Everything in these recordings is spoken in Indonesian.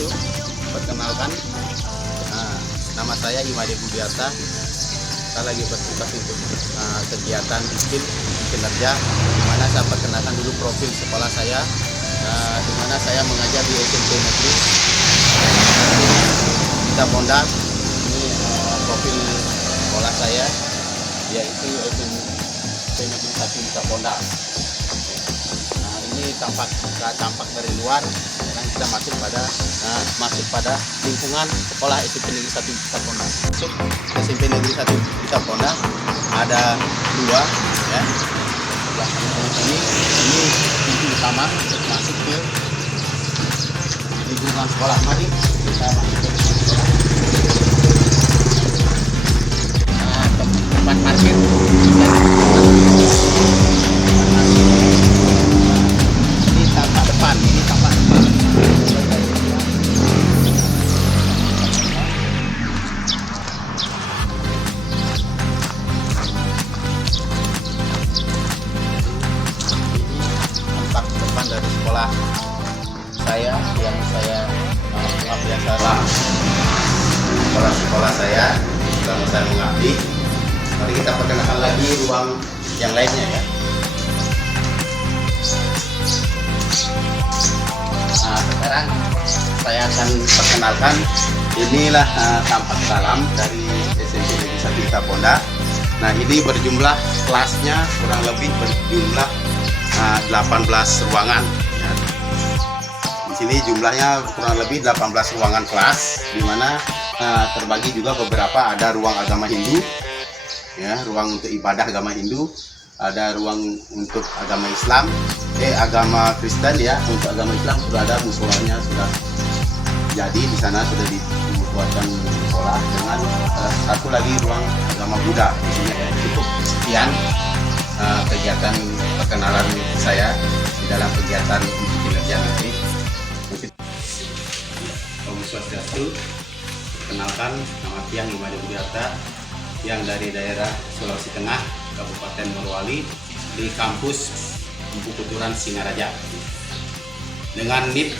langsung perkenalkan. Nama saya Imade Budiarta. Saya lagi bertugas untuk kegiatan bikin kinerja, di mana saya perkenalkan dulu profil sekolah saya, di mana saya mengajar di SMP Negeri Kita Ponda. Ini profil sekolah saya, yaitu SMP Negeri 1 Kita Ponda. Nah, ini tampak dari luar. Sekarang kita masuk pada lingkungan sekolah SMP Negeri 1 Kita Ponda. Masuk SMP Negeri 1 Kita Ponda ada dua, ya. Ini pintu utama untuk masuk ke lingkungan sekolah. Mari kita masuk ke sekolah. Tempat parkir. Ini tampak depan. Dari sekolah saya yang saya biasalah sekolah saya selama saya mengabdi. Mari kita perkenalkan lagi ruang yang lainnya, ya. Nah, sekarang saya akan perkenalkan, inilah tampak dalam dari SMP Negeri 1 Kita Ponda. Nah, ini berjumlah kelasnya kurang lebih berjumlah 18 ruangan, ya. Di sini jumlahnya kurang lebih 18 ruangan kelas, di mana terbagi juga beberapa, ada ruang agama Hindu, ya, ruang untuk ibadah agama Hindu, ada ruang untuk agama Islam, agama Kristen, ya. Untuk agama Islam sudah ada musolanya, sudah jadi di sana sudah dibuatkan musola, dengan satu lagi ruang agama Buddha di sini, ya. Cukup sekian kegiatan perkenalan saya di dalam kegiatan kinerja nanti. Om Swastiastu. Perkenalkan, nama Tiang Imade Budiarta yang dari daerah Sulawesi Tengah, Kabupaten Morowali, di kampus Empu Kuturan Singaraja, dengan NIP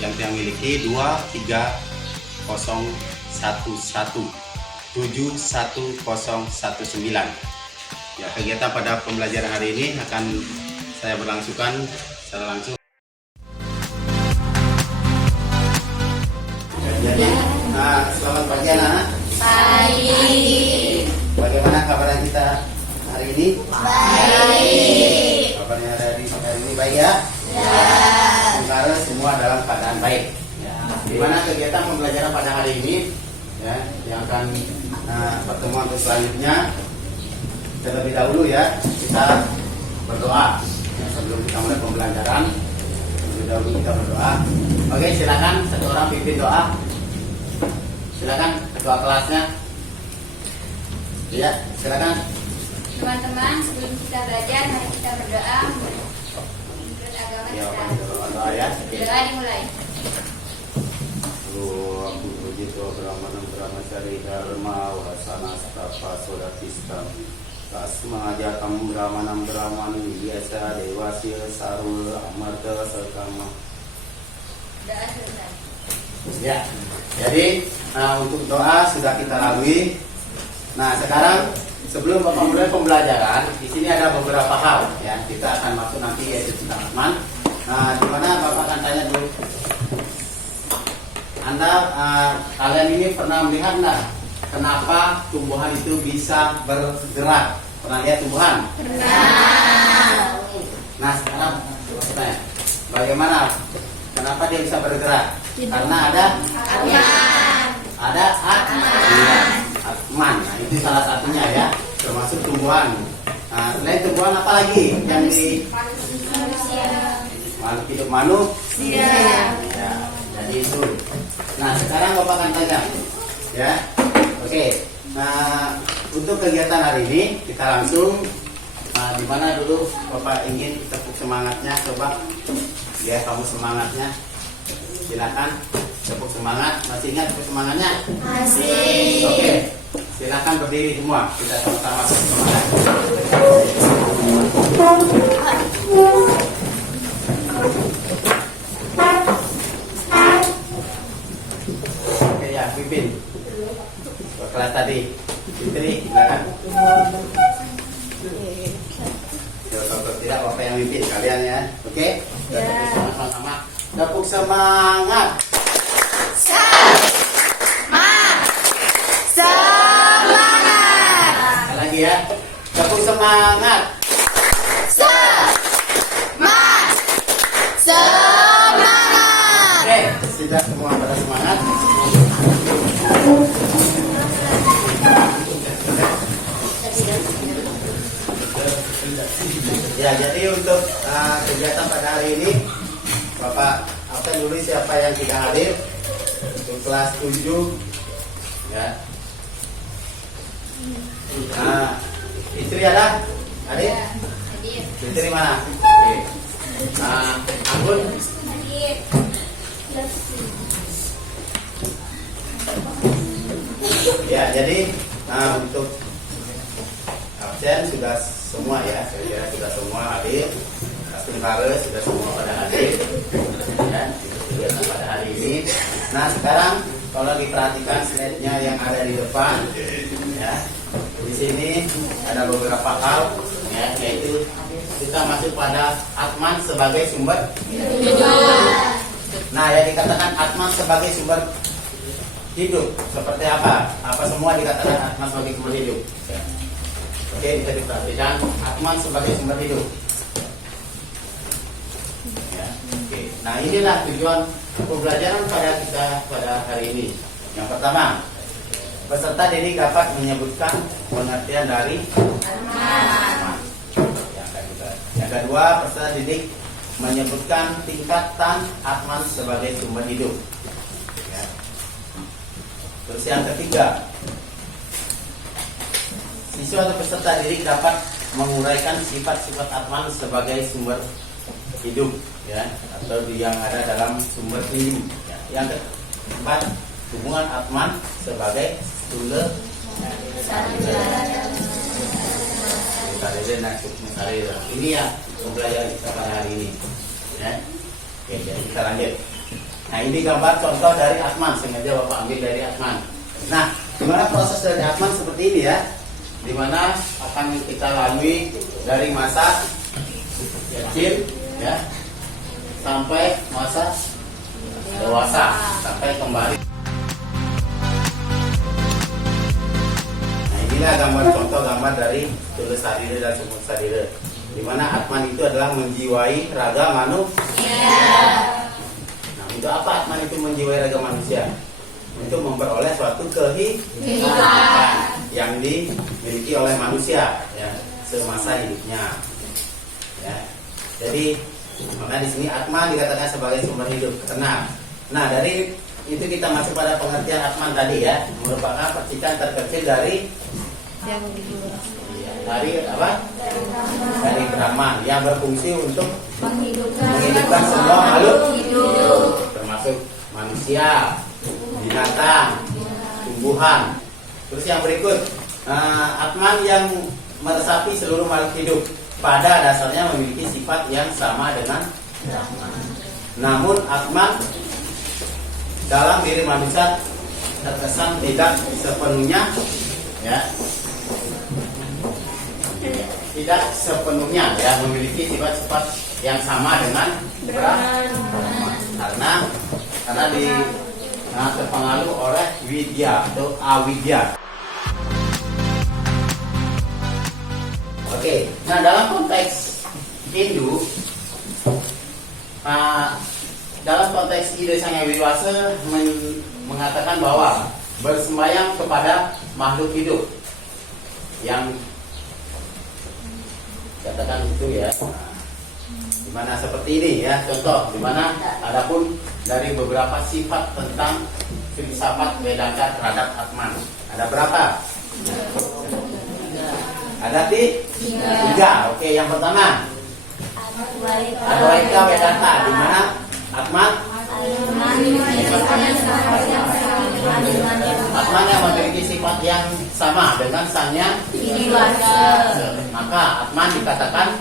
yang Tiang miliki 23011711019. Ya, kegiatan pada pembelajaran hari ini akan saya berlangsungkan secara langsung. Jadi, selamat pagi anak-anak. Baik. Bagaimana kabar kita hari ini? Baik. Kabarnya hari ini baik, ya? Ya. Semoga semua dalam keadaan baik. Ya. Di mana kegiatan pembelajaran pada hari ini, ya, yang akan pertemuan selanjutnya. Terlebih dahulu, ya, kita berdoa, ya, sebelum kita mulai pembelajaran. Terlebih dahulu kita berdoa. Oke, silakan satu orang pimpin doa. Silakan ketua kelasnya. Ya, silakan. Teman-teman, sebelum kita belajar, mari kita berdoa menurut agama Islam. Doa, ya. Doa dimulai. Aku puji Tuhan Brahmacari Dharma Wasana Stapa Sodatistam Tasma Jatam Brahmanam Biasa Dewasya Sarul Amarta Sarkama. Doa selesai. Ya, jadi untuk doa sudah kita lalui. Nah, sekarang sebelum Bapak mulai pembelajaran, di sini ada beberapa hal, ya. Kita akan masuk nanti, yaitu teman-teman. Di mana Bapak akan tanya dulu. Kalian ini pernah melihat nggak kenapa tumbuhan itu bisa bergerak? Pernah lihat tumbuhan? Pernah. Nah, sekarang saya tanya, bagaimana? Kenapa dia bisa bergerak? Karena ada Atman. Ada Atman. Nah, itu salah satunya, ya, termasuk tumbuhan. Selain tumbuhan, apa lagi yang di makhluk hidup manusia? Ya, jadi itu. Nah, sekarang Bapak akan tanya, ya. Oke. Nah, untuk kegiatan hari ini kita langsung di mana dulu Bapak ingin tepuk semangatnya, coba, ya, kamu semangatnya. Silakan tepuk semangat. Masih ingat tepuk semangatnya? Masih. Oke. Silakan berdiri semua. Kita sama-sama tepuk semangat. yang mimpin kalian ya. Oke? Ya. Sama-sama. Tepuk semangat. Semangat. Lagi ya. Tepuk semangat. Semangat. Oke, sudah semua pada semangat. Ya, jadi untuk kegiatan pada hari ini, Bapak absen dulu siapa yang tidak hadir untuk kelas 7 ya. Istri ada? Hadir? Ya, hadir. Istri mana? Oke. Anggun? Hadir. Ya, jadi untuk absen sudah semua ya, saya kira sudah semua hadir. Tentara sudah semua pada hadir ya, untuk kegiatan pada hari ini. Nah, sekarang kalau diperhatikan slide-nya yang ada di depan ya, di sini ada beberapa hal ya, yaitu kita masuk pada Atman sebagai sumber hidup. Nah, yang dikatakan Atman sebagai sumber hidup seperti apa? Apa semua dikatakan Atman sebagai sumber hidup? Ya. Oke, bisa diperhatikan Atman sebagai sumber hidup. Ya, oke. Nah, inilah tujuan pembelajaran pada kita pada hari ini. Yang pertama, peserta didik dapat menyebutkan pengertian dari Atman. Yang kedua, peserta didik menyebutkan tingkatan Atman sebagai sumber hidup. Ya. Terus yang ketiga, siswa atau peserta didik dapat menguraikan sifat-sifat Atman sebagai sumber hidup ya, atau yang ada dalam sumber hidup ya. Yang keempat, hubungan Atman sebagai sumber ini ya pembelajaran kita pada hari ini ya. Oke, jadi kita lanjut. Nah, ini gambar contoh dari Atman, sengaja Bapak ambil dari Atman. Nah, gimana proses dari Atman seperti ini ya, dimana akan kita lalui dari masa kecil ya sampai masa dewasa, sampai kembali. Nah, inilah gambar contoh gambar dari Tulus Sadire dan Sumut Sadire, di mana Atman itu adalah menjiwai raga manusia. Nah, untuk apa Atman itu menjiwai raga manusia? Untuk memperoleh suatu kehidupan yang dimiliki oleh manusia ya, semasa hidupnya ya. Jadi maka di sini Atman dikatakan sebagai sumber hidup. Nah, dari itu kita masuk pada pengertian Atman tadi ya, merupakan percikan terkecil dari apa? Dari Brahman yang berfungsi untuk menghidupkan semua makhluk hidup, termasuk manusia, binatang, tumbuhan. Terus yang berikut, Atman yang meresapi seluruh makhluk hidup pada dasarnya memiliki sifat yang sama dengan Brahman. Namun Atman dalam diri manusia terkesan tidak sepenuhnya ya, tidak sepenuhnya ya memiliki sifat-sifat yang sama dengan Brahman, karena terpengaruh oleh widya atau awidya. Oke, nah dalam konteks Hindu, dalam konteks ide Sang Hyang Widi-Wasa mengatakan bahwa bersembayang kepada makhluk hidup yang katakan itu ya, dimana seperti ini ya, contoh dimana adapun dari beberapa sifat tentang filsafat Vedanta terhadap Atman. Ada berapa? Ada tiga. Oke, yang pertama Advaita Vedanta, di mana Atman yang memiliki sifat yang sama dengan Sang Hyang Widi-Wasa. Maka Atman dikatakan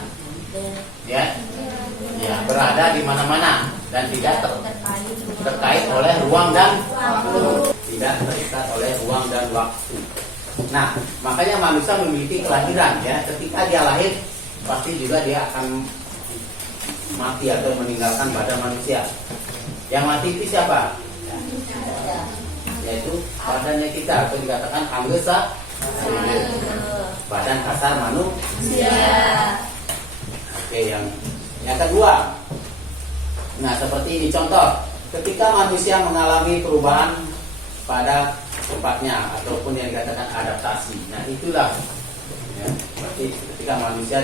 ya berada di mana-mana dan tidak terkait oleh ruang dan waktu. Tidak terikat oleh ruang dan waktu. Nah, makanya manusia memiliki kelahiran ya. Ketika dia lahir, pasti juga dia akan mati atau meninggalkan badan manusia. Yang mati itu siapa? Yaitu badannya kita, atau dikatakan anggota badan kasar manusia. Oke, yang kedua. Nah, seperti ini contoh. Ketika manusia mengalami perubahan pada tempatnya ataupun yang dikatakan adaptasi. Nah, itulah ya, berarti ketika manusia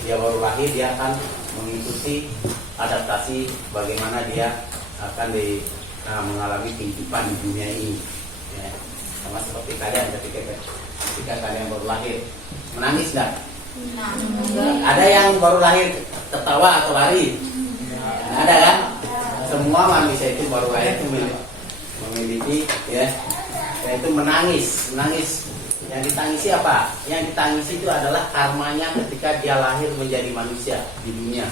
dia baru lahir, dia akan mengikuti adaptasi bagaimana dia akan mengalami kehidupan di dunia ini ya. Sama seperti kalian ketika kalian baru lahir, menangis nggak? Ada yang baru lahir tertawa atau lari? Ada kan? Semua manusia itu baru lahir itu memiliki ya, yaitu menangis. Yang ditangisi apa? Yang ditangisi itu adalah karmanya ketika dia lahir menjadi manusia di dunia.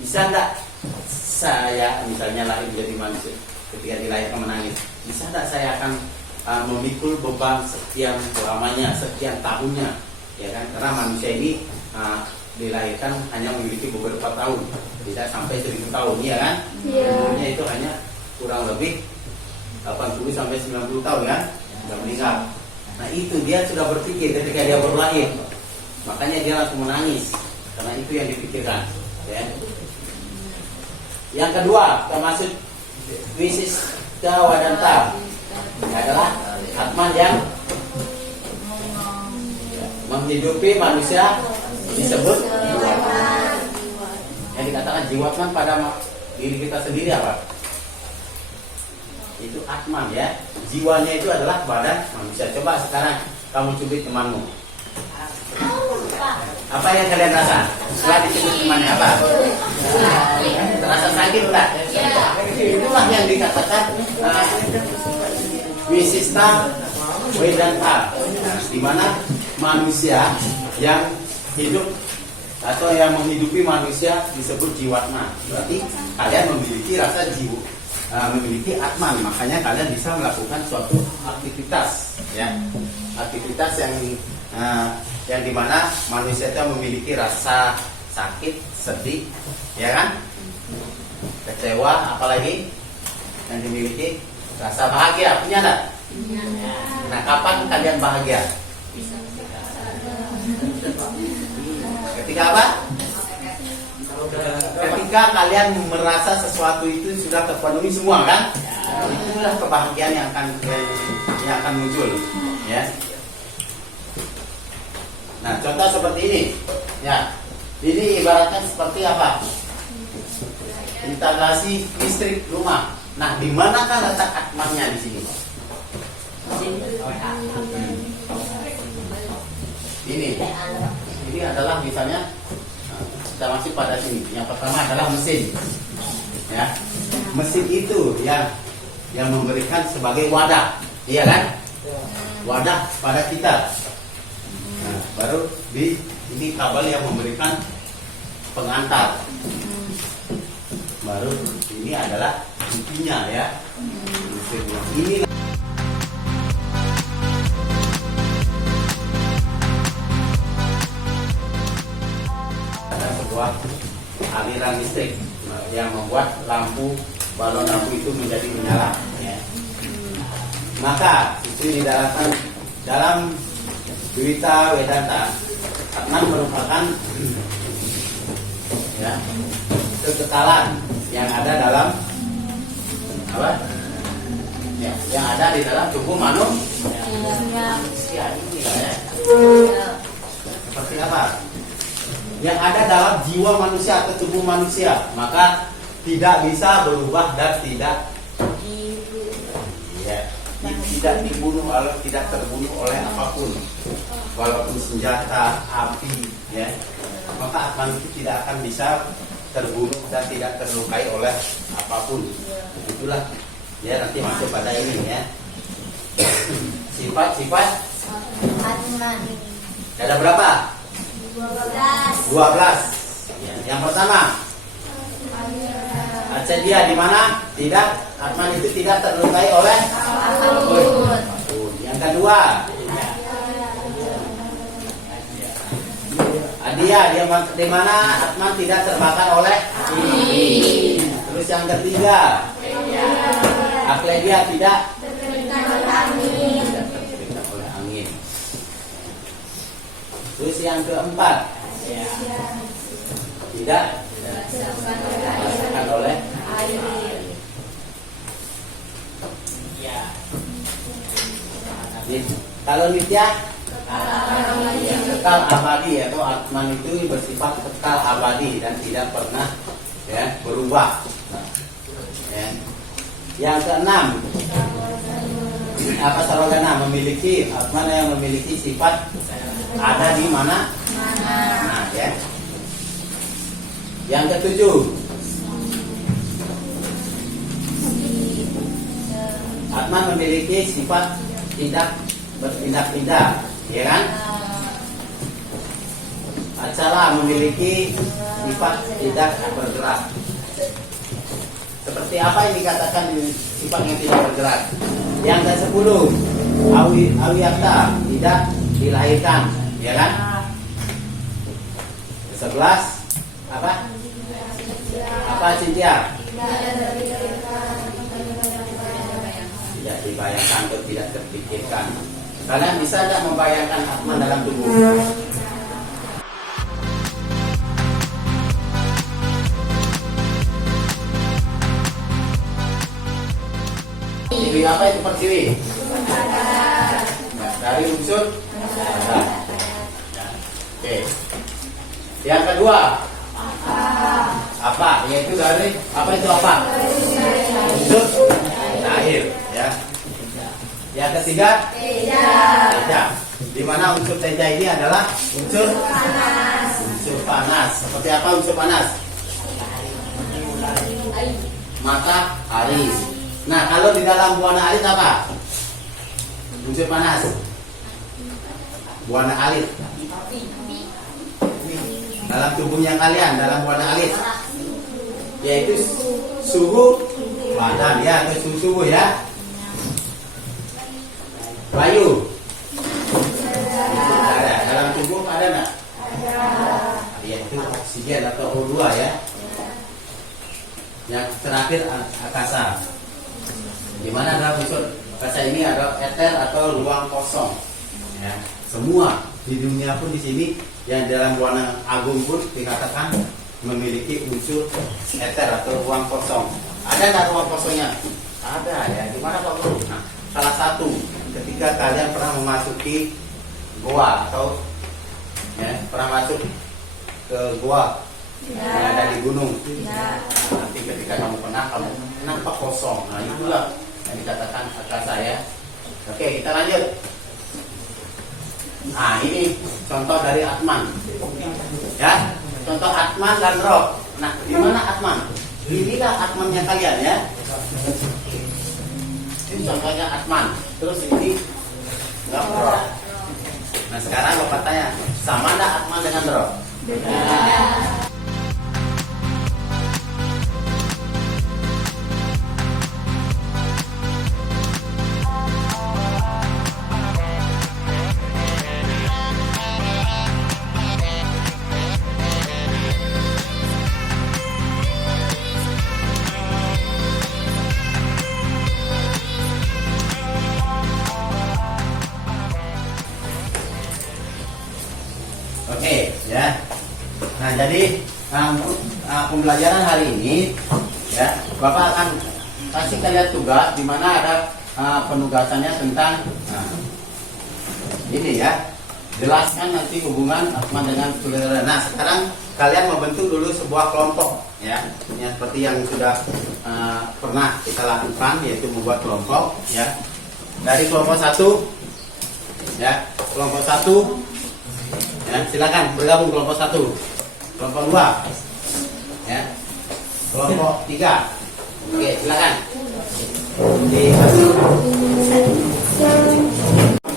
Bisa enggak saya misalnya lahir menjadi manusia, ketika dilahirkan menangis, bisa enggak saya akan memikul beban sekian lamanya, sekian tahunnya, ya kan? Karena manusia ini dilahirkan hanya memiliki beberapa tahun, tidak sampai 1000 tahun, ya kan? Umurnya itu hanya kurang lebih 80 sampai 90 tahun kan? Sudah meninggal. Nah, itu dia sudah berpikir ketika dia baru lahir. Makanya dia langsung menangis karena itu yang dipikirkan, ya. Yang kedua, termasuk Wisista Wadanta adalah Atman yang menghidupi manusia disebut jiwatman. Yang dikatakan jiwatman pada diri kita sendiri apa? Itu Atman ya. Jiwanya itu adalah badan manusia. Coba sekarang kamu cubit temanmu. Apa yang kalian rasa? Setelah dicubit temannya apa? Terasa sakit enggak? Itulah yang dikatakan Wisista Vedanta, di mana manusia yang hidup atau yang menghidupi manusia disebut jiwatma. Berarti kalian memiliki rasa jiwa, memiliki atman, makanya kalian bisa melakukan suatu aktivitas, ya, aktivitas yang dimana manusia itu memiliki rasa sakit, sedih, ya kan, kecewa, apalagi yang dimiliki rasa bahagia, punya enggak? Nah, kapan kalian bahagia? Ketika apa? Ketika kalian merasa sesuatu itu sudah terpenuhi semua, kan? Itulah kebahagiaan yang akan muncul, ya. Nah, contoh seperti ini, ya. Ini ibaratnya seperti apa? Instalasi listrik rumah. Nah, di manakah letak atmannya di sini? Ini adalah misalnya kita masih pada sini. Yang pertama adalah mesin, ya. Mesin itu yang memberikan sebagai wadah, iya kan? Wadah pada kita. Nah, baru ini kabel yang memberikan pengantar. Baru ini adalah intinya, ya. Ini ada sebuah aliran listrik yang membuat balon lampu itu menjadi menyala, ya. Maka itu didalilkan dalam Dvita Vedanta, Atman merupakan ya, kekekalan yang ada dalam apa? Ya, yang ada di dalam tubuh manusia ini, ya. Seperti apa? Yang ada dalam jiwa manusia atau tubuh manusia, maka tidak bisa berubah dan tidak dibunuh oleh, tidak terbunuh oleh apapun, walaupun senjata api, ya. Maka Atman itu tidak akan bisa terbunuh dan tidak terlukai oleh apapun. Itulah, ya, nanti masuk pada ini, ya. Sifat-sifat Atman. Ada berapa? 12. Ya. Yang pertama, Acedia, di mana Atman itu tidak terlukai oleh apapun. Yang kedua, Adia, di mana Atman tidak terbakar oleh Terus yang ketiga, Akledia tidak terpikat oleh angin. Terus yang keempat, tidak dirasakan oleh air. Kalau nitya, kekal abadi, atau Atman itu bersifat kekal abadi dan tidak pernah ya berubah. Ya. Yang keenam, apa sarogana, memiliki Atman yang memiliki sifat ada di mana? Nah, ya. Yang ketujuh, Atman memiliki sifat tidak berpindah-pindah, ya kan? Acala memiliki sifat tidak bergerak. Seperti apa yang dikatakan sifat yang tidak bergerak? Yang ke-10, Awiyata tidak dilahirkan, ya kan? Ke-11, apa? Apa Cynthia? Tidak dibayangkan atau tidak terpikirkan. Kalian bisa tidak membayangkan Atman dalam tubuh? Siwi apa itu persiwi? Dari unsur padat. Oke. Yang kedua, apa? Yaitu dari apa itu apa? Unsur air, ya. Yang ketiga, teja. Di mana unsur teja ini adalah unsur panas. Unsur panas. Seperti apa unsur panas? Matahari. Nah, kalau di dalam buana alit apa? Unsur panas. Buana alit. Dalam tubuhnya kalian, dalam buana alit, yaitu suhu badan, ya, atau suhu ya. Bayu. Ada. Dalam tubuh ada nggak? Yaitu oksigen atau O2 ya. Yang terakhir akasa. Di mana dalam unsur akasa ini ada eter atau ruang kosong. Ya. Semua di dunia pun di sini yang dalam warna agung pun dikatakan memiliki unsur eter atau ruang kosong. Ada nggak ruang kosongnya? Ada ya. Di mana Pak Guru? Nah, salah satu ketika kalian pernah memasuki goa atau ya, pernah masuk ke goa yang ada di gunung. Nanti ketika kamu pernah, kamu nampak kosong. Nah, itulah yang dikatakan akasa ya. Oke, kita lanjut. Nah, ini contoh dari Atman. Ya, contoh Atman dan roh. Nah, di mana Atman? Inilah Atmannya kalian ya. Ini contohnya Atman. Terus ini enggak roh. Nah, sekarang Bapak tanya, sama enggak Atman dengan roh? Nah. Oke, ya. Nah, jadi pembelajaran hari ini, ya, Bapak akan kasih kalian tugas di mana ada penugasannya tentang ini ya. Jelaskan nanti hubungan Atman dengan saudara. Nah, sekarang kalian membentuk dulu sebuah kelompok, ya. Yang seperti yang sudah pernah kita lakukan, yaitu membuat kelompok, ya. Dari kelompok 1, ya, kelompok 1. Ya, silakan bergabung kelompok 1, kelompok 2, ya, kelompok 3. Oke, silakan.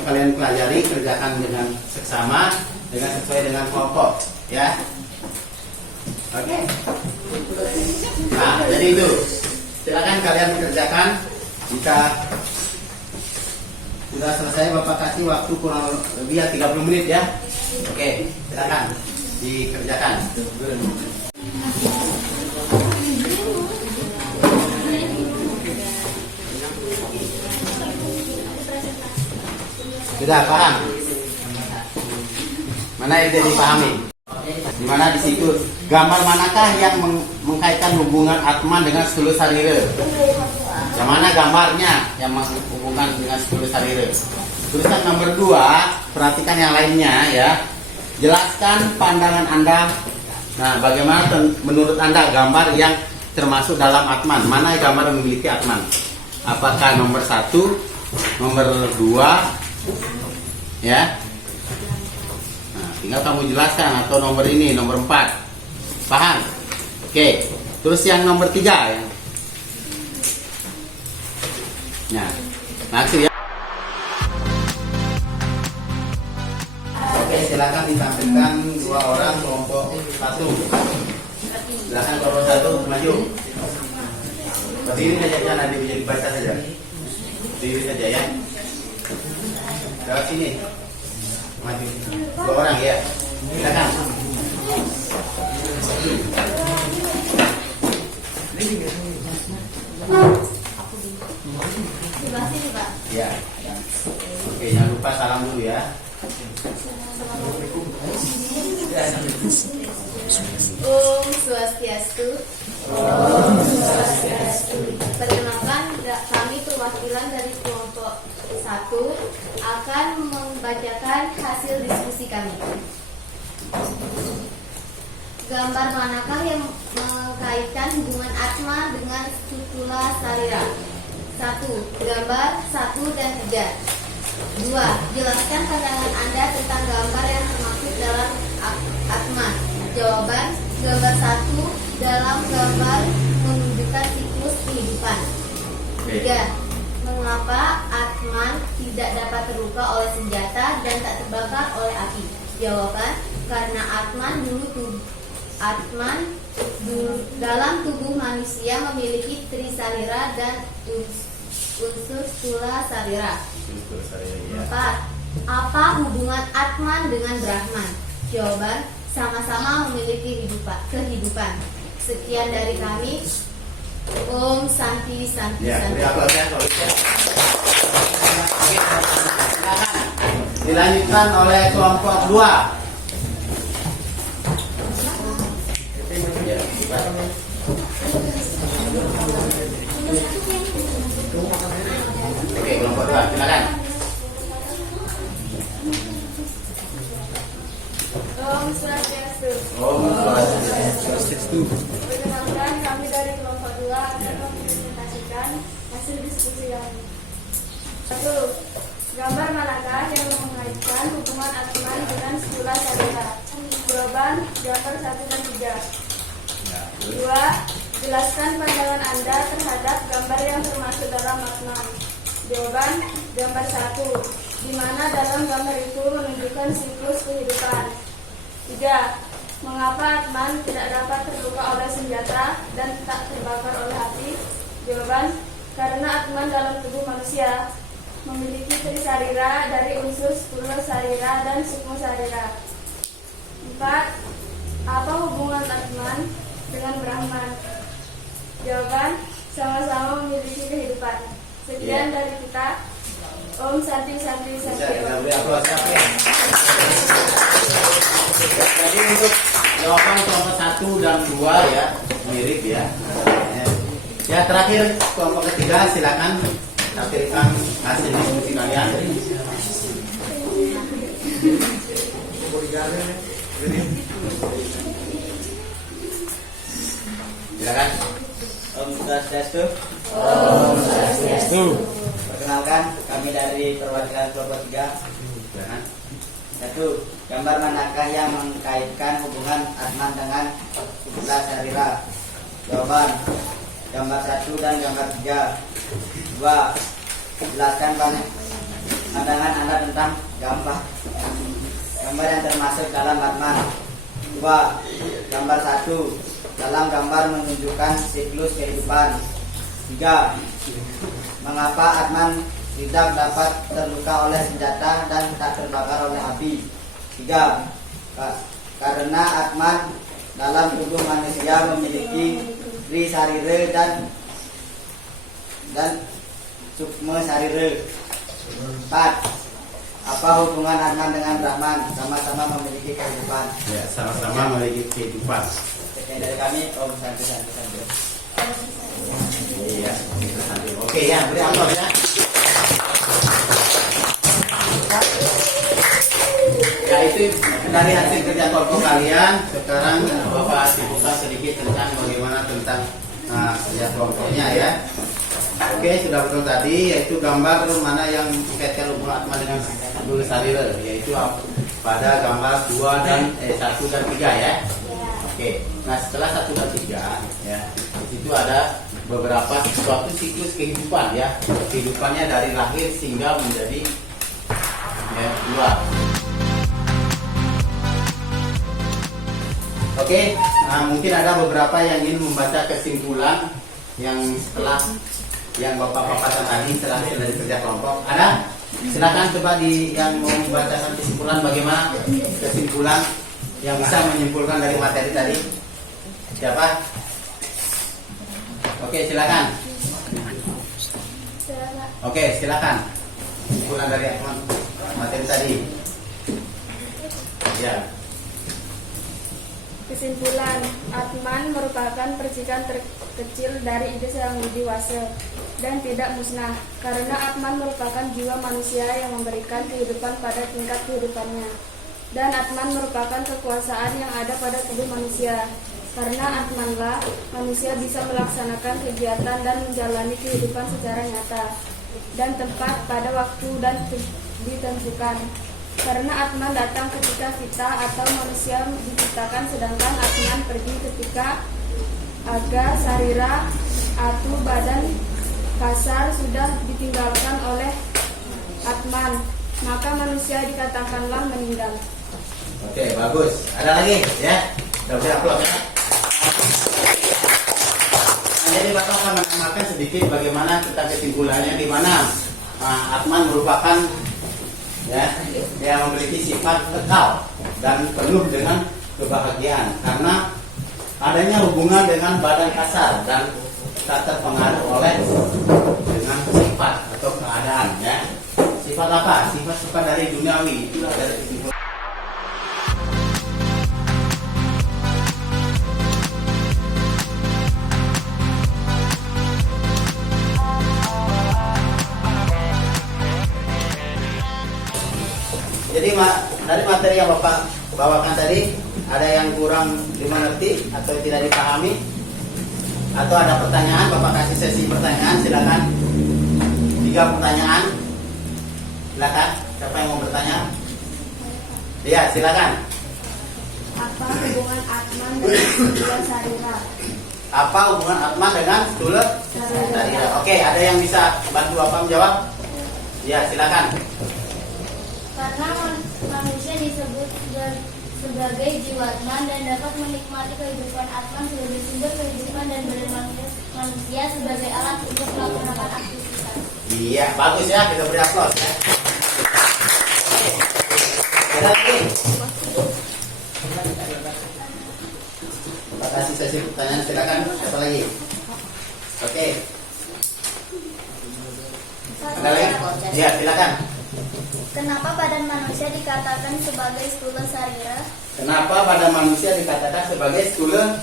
Kalian pelajari, kerjakan dengan seksama, dengan sesuai dengan kelompok, ya. Oke. Nah, jadi itu. Silakan kalian kerjakan. Jika sudah selesai, Bapak kasih waktu kurang lebih 30 menit ya. Oke, silakan dikerjakan. Sudah paham? Mana yang jadi dipahami? Di mana di situ gambar manakah yang mengkaitkan hubungan Atman dengan Stula Sarira? Yang mana gambarnya yang menghubungkan dengan Stula Sarira? Tulisan nomor 2, perhatikan yang lainnya ya. Jelaskan pandangan Anda. Nah, bagaimana menurut Anda gambar yang termasuk dalam Atman? Mana gambar yang memiliki Atman? Apakah nomor 1, nomor 2, ya? Nah, tinggal kamu jelaskan, atau nomor ini, nomor 4. Paham? Oke. Terus yang nomor 3 ya. Nah, nanti ya. Oke, silakan ditampilkan 2 orang kelompok 1. Silakan kelompok 1 maju. Berdiri saja, jangan nanti bisa dibaca saja. Berdiri saja ya. Lewat sini. Maju. 2 orang ya. Silakan. Sebelah sini, Pak. Ya. Oke, jangan lupa salam dulu ya. Om Swastiastu. Perkenalkan, kami perwakilan dari kelompok 1 akan membacakan hasil diskusi kami. Gambar manakah yang mengkaitkan hubungan Atma dengan Stula Sarira? 1. Gambar 1 dan 3. 2. Jelaskan pandangan Anda tentang gambar yang termaksud dalam Atma. Jawaban, gambar 1 dalam gambar menunjukkan siklus kehidupan. 3. Mengapa Atman tidak dapat terluka oleh senjata dan tak terbakar oleh api? Jawaban, karena Atman dalam tubuh manusia memiliki Trisarira dan unsur Stula Sarira. 4. Apa hubungan Atman dengan Brahman? Jawaban, sama-sama memiliki kehidupan. Sekian dari kami. Om Santi Santi Ya, Santi. beri aplaus ya kalau bisa. Dilanjutkan oleh kelompok 2. Ya, oke, kelompok 2, silakan. Om Swastiastu. Om Swastiastu. Perkenalkan, kami dari kelompok 2 akan mempresentasikan hasil diskusi kami. 1. Gambar manakah yang mengaitkan hubungan Atman dengan Stula Sarira? Jawaban, gambar 1 dan 3. 2. Jelaskan pandangan Anda terhadap gambar yang termasuk dalam Atman. Jawaban, gambar 1, di mana dalam gambar itu menunjukkan siklus kehidupan. 3. Mengapa Atman tidak dapat terluka oleh senjata dan tak terbakar oleh api? Jawaban, karena Atman dalam tubuh manusia memiliki Trisarira dari unsur Stula Sarira dan Sukma Sarira. 4. Apa hubungan Atman dengan Brahman? Jawaban, sama-sama memiliki kehidupan. Sekian dari kita. Om Santi Santi Bisa Santi. kita beri aplaus ya. Jadi untuk jawaban kelompok 1 dan 2 ya, mirip ya. Ya, terakhir kelompok ketiga, silakan tampilkan hasil diskusi kalian. Silakan. Om Swastiastu. Om Swastiastu. Perkenalkan, kami dari perwakilan kelompok 3. Silakan. 1. Gambar manakah yang mengkaitkan hubungan Atman dengan Stula Sarira? Jawaban, gambar 1 dan gambar 3. 2. Jelaskan pandangan Anda tentang gambar yang termasuk dalam Atman. 2. Gambar 1 dalam gambar menunjukkan siklus kehidupan. 3. Mengapa Atman tidak dapat terluka oleh senjata dan tak terbakar oleh api? 3. Karena Atman dalam tubuh manusia memiliki Trisarira dan Sukma Sarira. 4. Apa hubungan Atman dengan Rahman? Sama-sama memiliki kehidupan. Ya, sama-sama memiliki kehidupan. Sekian dari kami. Om Santi. Iya. Oke ya, beri aplaus ya. Ya itu dari hasil kerja kelompok kalian. Sekarang Bapak dibuka sedikit tentang bagaimana tentang kerja kelompoknya ya. Oke, sudah betul tadi, yaitu gambar mana yang mengkaitkan hubungan Atman dengan Stula Sarira, yaitu pada gambar 2 dan 1 dan 3 ya. Oke, nah setelah 1 dan 3 ya, di situ ada beberapa suatu siklus kehidupan ya. Kehidupannya dari lahir sehingga menjadi ya, tua. Oke, nah mungkin ada beberapa yang ingin membaca kesimpulan yang setelah yang bapak-bapak tadi setelah dari kerja kelompok. Ada? Silakan coba yang mau membacakan kesimpulan bagaimana kesimpulan yang bisa menyimpulkan dari materi tadi. Siapa? Oke, silakan. Oke, silakan. Kesimpulan dari materi tadi. Ya. Kesimpulan, Atman merupakan percikan terkecil dari ide Sang Budi Wase dan tidak musnah, karena Atman merupakan jiwa manusia yang memberikan kehidupan pada tingkat kehidupannya. Dan Atman merupakan kekuasaan yang ada pada tubuh manusia, karena Atmanlah manusia bisa melaksanakan kegiatan dan menjalani kehidupan secara nyata dan tepat pada waktu dan ditentukan. Karena Atman datang ketika kita atau manusia diciptakan, sedangkan Atman pergi ketika aga, sarira, atau badan kasar sudah ditinggalkan oleh Atman, maka manusia dikatakanlah meninggal. Oke, bagus. Ada lagi ya? Udah beri aplaus ya. Nah, jadi Bapak akan menambahkan sedikit bagaimana tentang kesimpulannya, di mana Atman merupakan ya, yang memiliki sifat kekal dan penuh dengan kebahagiaan karena adanya hubungan dengan badan kasar dan tak terpengaruh oleh dengan sifat atau keadaan ya. Sifat apa? Sifat dari duniawi. Itulah dari kesimpulan. Jadi dari materi yang Bapak bawakan tadi, ada yang kurang dimengerti atau tidak dipahami, atau ada pertanyaan, Bapak kasih sesi pertanyaan, silakan. 3 pertanyaan, silakan. Siapa yang mau bertanya? Iya, silakan. Apa hubungan Atman dengan Stula Sarira? Apa hubungan Atman dengan Stula Sarira? Oke, ada yang bisa bantu Bapak menjawab? Iya, silakan. Karena manusia disebut sebagai jiwa Atman dan dapat menikmati kehidupan Atman sebagai sumber kehidupan dan badan manusia sebagai alat untuk melaksanakan aktivitas. Iya, bagus ya, kita beri aplaus ya. Oke. Ada lagi? Terima kasih sesi pertanyaan, silakan. Apa lagi? Oke. Ada lagi? Iya, silakan. Kenapa badan manusia dikatakan sebagai Stula Sarira? Kenapa badan manusia dikatakan sebagai Stula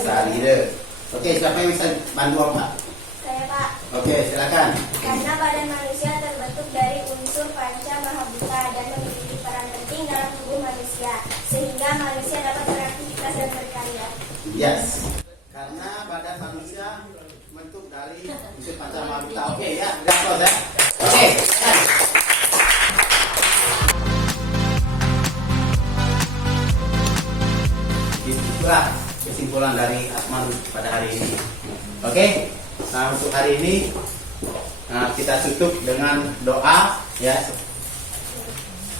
Sarira? Oke, siapa yang bisa bantu Pak? Saya, Pak. Oke, silakan. Karena badan manusia terbentuk dari unsur panca mahabhuta dan memiliki peran penting dalam tubuh manusia, sehingga manusia dapat beraktivitas dan berkarya. Yes. Karena badan manusia bentuk dari unsur panca mahabhuta. Oke ya, udah close ya. Oke. Itulah kesimpulan dari Atman pada hari ini. Oke. Nah, untuk hari ini kita tutup dengan doa ya.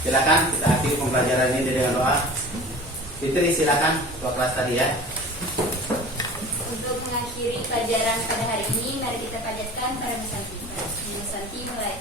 Silakan kita akhiri pembelajaran ini dengan doa. Fitri, silakan ketua kelas tadi ya. Untuk mengakhiri pelajaran pada hari ini, mari kita panjatkan para Santi mulai.